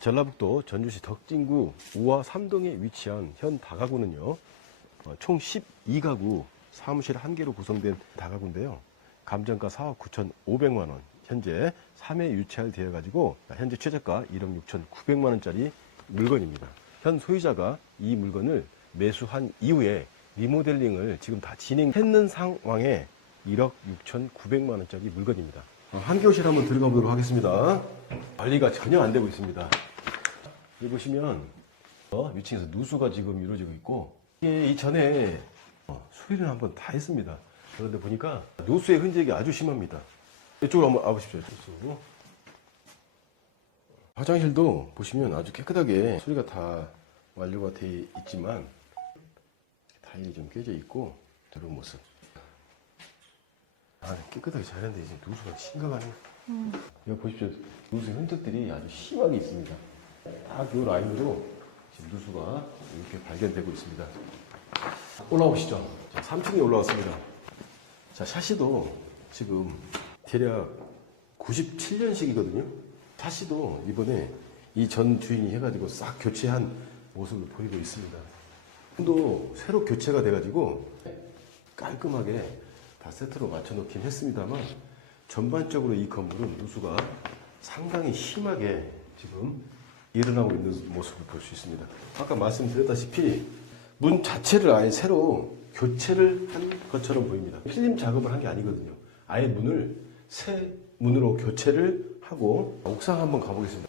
전라북도 전주시 덕진구 우화 3동에 위치한 현 다가구는요, 어, 총 12가구 사무실 한 개로 구성된 다가구인데요. 감정가 4억 9,500만 원, 현재 3회 유찰 되어 가지고 현재 최저가 1억 6,900만 원짜리 물건입니다. 현 소유자가 이 물건을 매수한 이후에 리모델링을 지금 다 진행했는 상황에 1억 6,900만 원짜리 물건입니다. 어, 한 교실 한번 들어가 보도록 하겠습니다. 관리가 전혀 안 되고 있습니다. 여기 보시면 어, 위층에서 누수가 지금 이루어지고 있고 이게 이전에 어, 수리를 한번 다 했습니다. 그런데 보니까 누수의 흔적이 아주 심합니다. 이쪽으로 한번 와보십시오. 이쪽으로. 화장실도 보시면 아주 깨끗하게 수리가 다 완료가 돼 있지만 타일이 좀 깨져 있고 저런 모습. 아, 깨끗하게 잘 했는데 이제 누수가 심각하네요. 여기 보십시오. 누수 흔적들이 아주 심하게 있습니다. 딱 이 라인으로 지금 누수가 이렇게 발견되고 있습니다. 올라오시죠. 3층에 올라왔습니다. 자, 샤시도 지금 대략 97년식이거든요. 샤시도 이번에 이 전 주인이 해가지고 싹 교체한 모습을 보이고 있습니다. 도 새로 교체가 돼가지고 깔끔하게 다 세트로 맞춰놓긴 했습니다만 전반적으로 이 건물은 누수가 상당히 심하게 지금 일어나고 있는 모습을 볼 수 있습니다. 아까 말씀드렸다시피 문 자체를 아예 새로 교체를 한 것처럼 보입니다. 필름 작업을 한 게 아니거든요. 아예 문을 새 문으로 교체를 하고 옥상 한번 가보겠습니다.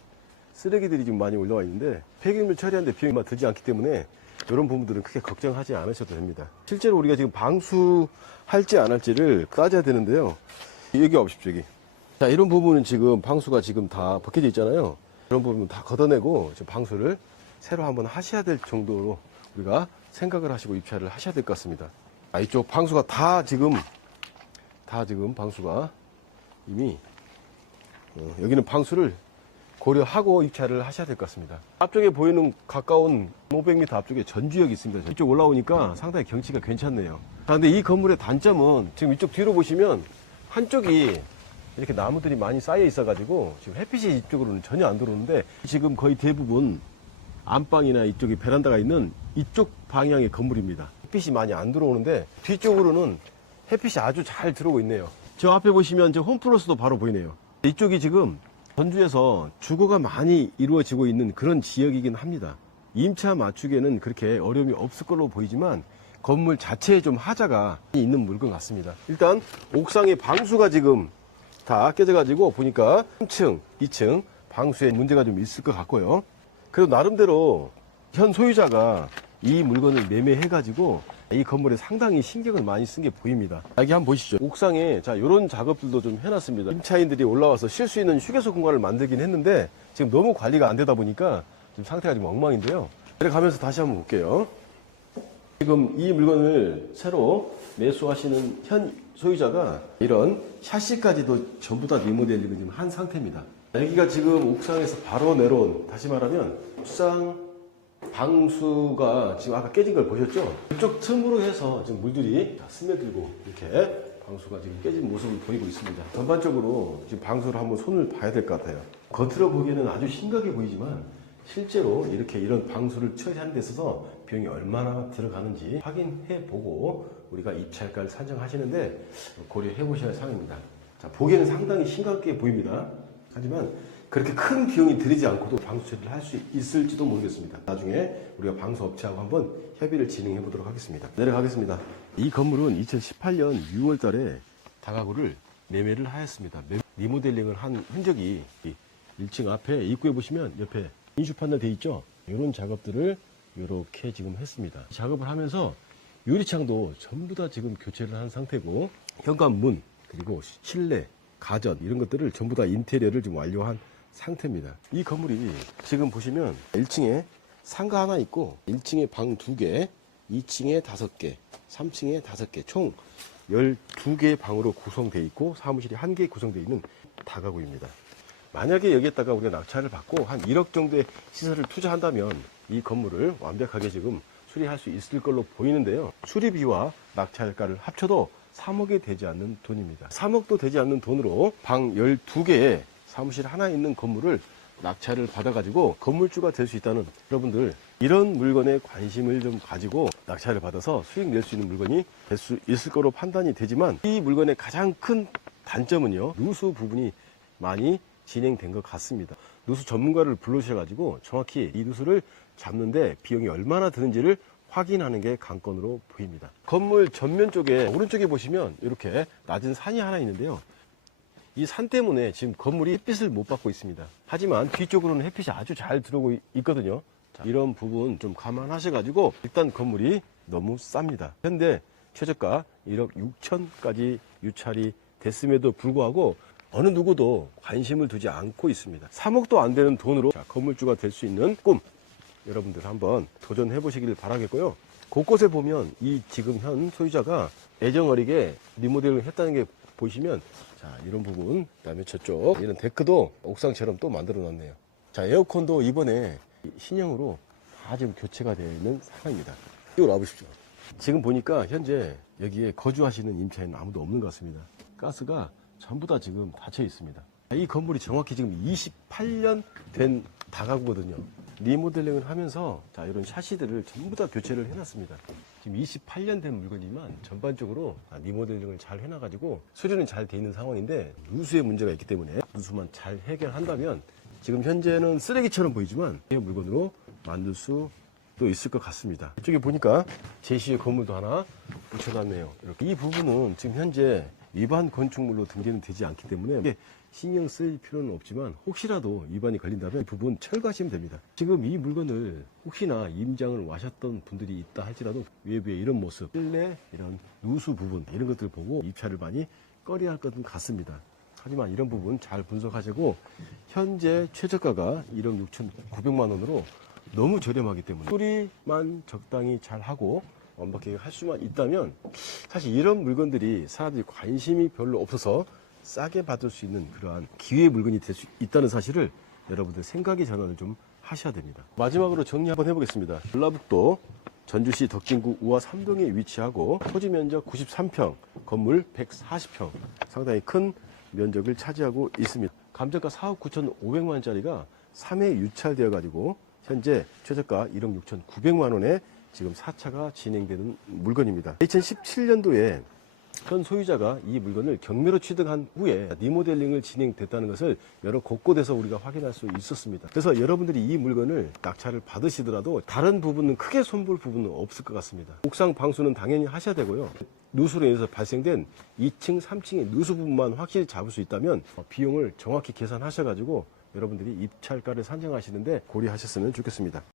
쓰레기들이 지금 많이 올라와 있는데 폐기물 처리하는데 비용이 들지 않기 때문에 이런 부분들은 크게 걱정하지 않으셔도 됩니다. 실제로 우리가 지금 방수할지 안 할지를 따져야 되는데요. 여기 와보십시오, 여기. 자, 이런 부분은 지금 방수가 지금 다 벗겨져 있잖아요. 이런 부분은 다 걷어내고 지금 방수를 새로 한번 하셔야 될 정도로 우리가 생각을 하시고 입찰을 하셔야 될 것 같습니다. 아, 이쪽 방수가 다 지금, 다 지금 방수가 이미, 어, 여기는 방수를 고려하고 입찰을 하셔야 될 것 같습니다. 앞쪽에 보이는 가까운 500m 앞쪽에 전주역이 있습니다. 이쪽 올라오니까 상당히 경치가 괜찮네요. 그런데 이 건물의 단점은 지금 이쪽 뒤로 보시면 한쪽이 이렇게 나무들이 많이 쌓여 있어가지고 지금 햇빛이 이쪽으로는 전혀 안 들어오는데 지금 거의 대부분 안방이나 이쪽에 베란다가 있는 이쪽 방향의 건물입니다. 햇빛이 많이 안 들어오는데 뒤쪽으로는 햇빛이 아주 잘 들어오고 있네요. 저 앞에 보시면 저 홈플러스도 바로 보이네요. 이쪽이 지금 전주에서 주거가 많이 이루어지고 있는 그런 지역이긴 합니다. 임차 맞추기에는 그렇게 어려움이 없을 걸로 보이지만 건물 자체에 좀 하자가 있는 물건 같습니다. 일단 옥상에 방수가 지금 다 깨져가지고 보니까 3층, 2층 방수에 문제가 좀 있을 것 같고요. 그래도 나름대로 현 소유자가 이 물건을 매매해가지고 이 건물에 상당히 신경을 많이 쓴 게 보입니다. 여기 한번 보시죠. 옥상에 자 이런 작업들도 좀 해놨습니다. 임차인들이 올라와서 쉴 수 있는 휴게소 공간을 만들긴 했는데 지금 너무 관리가 안 되다 보니까 지금 상태가 좀 엉망인데요. 내려가면서 다시 한번 볼게요. 지금 이 물건을 새로 매수하시는 현 소유자가 이런 샤시까지도 전부 다 리모델링을 지금 한 상태입니다. 여기가 지금 옥상에서 바로 내려온, 다시 말하면 옥상 방수가 지금 아까 깨진 걸 보셨죠? 이쪽 틈으로 해서 지금 물들이 다 스며들고 이렇게 방수가 지금 깨진 모습을 보이고 있습니다. 전반적으로 지금 방수를 한번 손을 봐야 될 것 같아요. 겉으로 보기에는 아주 심각해 보이지만 실제로 이렇게 이런 방수를 처리하는 데 있어서 비용이 얼마나 들어가는지 확인해 보고 우리가 입찰가를 산정하시는데 고려해 보셔야 할 사항입니다. 자, 보기에는 상당히 심각해 보입니다. 하지만 그렇게 큰 비용이 들이지 않고도 방수 처리를 할 수 있을지도 모르겠습니다. 나중에 우리가 방수 업체하고 한번 협의를 진행해 보도록 하겠습니다. 내려가겠습니다. 이 건물은 2018년 6월 달에 다가구를 매매를 하였습니다. 매- 리모델링을 한 흔적이 1층 앞에 입구에 보시면 옆에 인슈 판넬 돼 있죠? 이런 작업들을 이렇게 지금 했습니다. 작업을 하면서 유리창도 전부 다 지금 교체를 한 상태고 현관문 그리고 실내 가전 이런 것들을 전부 다 인테리어를 지금 완료한 상태입니다. 이 건물이 지금 보시면 1층에 상가 하나 있고 1층에 방 2개, 2층에 5개, 3층에 5개 총 12개의 방으로 구성되어 있고 사무실이 1개 구성되어 있는 다가구입니다. 만약에 여기에다가 우리가 낙찰을 받고 한 1억 정도의 시설을 투자한다면 이 건물을 완벽하게 지금 수리할 수 있을 걸로 보이는데요. 수리비와 낙찰가를 합쳐도 3억이 되지 않는 돈입니다. 3억도 되지 않는 돈으로 방 12개에 사무실 하나 있는 건물을 낙찰을 받아가지고 건물주가 될 수 있다는 여러분들 이런 물건에 관심을 좀 가지고 낙찰을 받아서 수익 낼 수 있는 물건이 될 수 있을 거로 판단이 되지만 이 물건의 가장 큰 단점은요 누수 부분이 많이 진행된 것 같습니다 누수 전문가를 불러주셔가지고 정확히 이 누수를 잡는데 비용이 얼마나 드는지를 확인하는 게 관건으로 보입니다 건물 전면 쪽에 오른쪽에 보시면 이렇게 낮은 산이 하나 있는데요 이 산 때문에 지금 건물이 햇빛을 못 받고 있습니다. 하지만 뒤쪽으로는 햇빛이 아주 잘 들어오고 있거든요. 자, 이런 부분 좀 감안하셔가지고 일단 건물이 너무 쌉니다. 현재 최저가 1억 6천까지 유찰이 됐음에도 불구하고 어느 누구도 관심을 두지 않고 있습니다. 3억도 안 되는 돈으로 자, 건물주가 될 수 있는 꿈 여러분들 한번 도전해 보시길 바라겠고요. 곳곳에 보면 이 지금 현 소유자가 애정 어리게 리모델링을 했다는 게 보시면 자 이런 부분 그다음에 저쪽 이런 데크도 옥상처럼 또 만들어 놨네요. 자 에어컨도 이번에 신형으로 다 지금 교체가 되어 있는 상황입니다. 이쪽으로 와보십시오. 지금 보니까 현재 여기에 거주하시는 임차인은 아무도 없는 것 같습니다. 가스가 전부 다 지금 닫혀 있습니다. 이 건물이 정확히 지금 28년 된 다가구거든요. 리모델링을 하면서 자 이런 샤시들을 전부 다 교체를 해놨습니다. 지금 28년 된 물건이지만 전반적으로 다 리모델링을 잘 해놔가지고 수리는 잘 돼 있는 상황인데 누수에 문제가 있기 때문에 누수만 잘 해결한다면 지금 현재는 쓰레기처럼 보이지만 이 물건으로 만들 수도 있을 것 같습니다. 이쪽에 보니까 제시의 건물도 하나 붙여놨네요. 이렇게 이 부분은 지금 현재 위반 건축물로 등재는 되지 않기 때문에 신경 쓸 필요는 없지만 혹시라도 위반이 걸린다면 이 부분 철거하시면 됩니다. 지금 이 물건을 혹시나 임장을 와셨던 분들이 있다 할지라도 외부에 이런 모습, 실내 이런 누수 부분 이런 것들 보고 입찰을 많이 꺼려할 것 같습니다. 하지만 이런 부분 잘 분석하시고 현재 최저가가 1억 6,900만 원으로 너무 저렴하기 때문에 수리만 적당히 잘 하고 완벽하게 할 수만 있다면 사실 이런 물건들이 사람들이 관심이 별로 없어서 싸게 받을 수 있는 그러한 기회 물건이 될 수 있다는 사실을 여러분들 생각의 전환을 좀 하셔야 됩니다. 마지막으로 정리 한번 해보겠습니다. 전라북도 전주시 덕진구 우화 3동에 위치하고 토지 면적 93평, 건물 140평, 상당히 큰 면적을 차지하고 있습니다. 감정가 4억 9,500만 원짜리가 3회 유찰되어 가지고 현재 최저가 1억 6,900만 원에 지금 4차가 진행되는 물건입니다. 2017년도에 현 소유자가 이 물건을 경매로 취득한 후에 리모델링을 진행됐다는 것을 여러 곳곳에서 우리가 확인할 수 있었습니다. 그래서 여러분들이 이 물건을 낙찰을 받으시더라도 다른 부분은 크게 손볼 부분은 없을 것 같습니다. 옥상 방수는 당연히 하셔야 되고요. 누수로 인해서 발생된 2층, 3층의 누수 부분만 확실히 잡을 수 있다면 비용을 정확히 계산하셔가지고 여러분들이 입찰가를 산정하시는데 고려하셨으면 좋겠습니다.